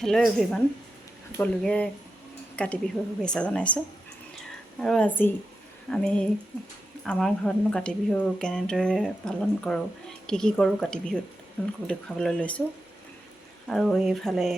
Hello' everyone, সকলোকে কাতি বিহুৰ শুভেচ্ছা জনাইছোঁ। আৰু আজি আমি আমাৰ ঘৰতনো কাতি বিহু কেনেদৰে পালন কৰোঁ, কি কৰোঁ কাতি বিহুত আপোনালোকক দেখুৱাবলৈ লৈছোঁ। আৰু এইফালে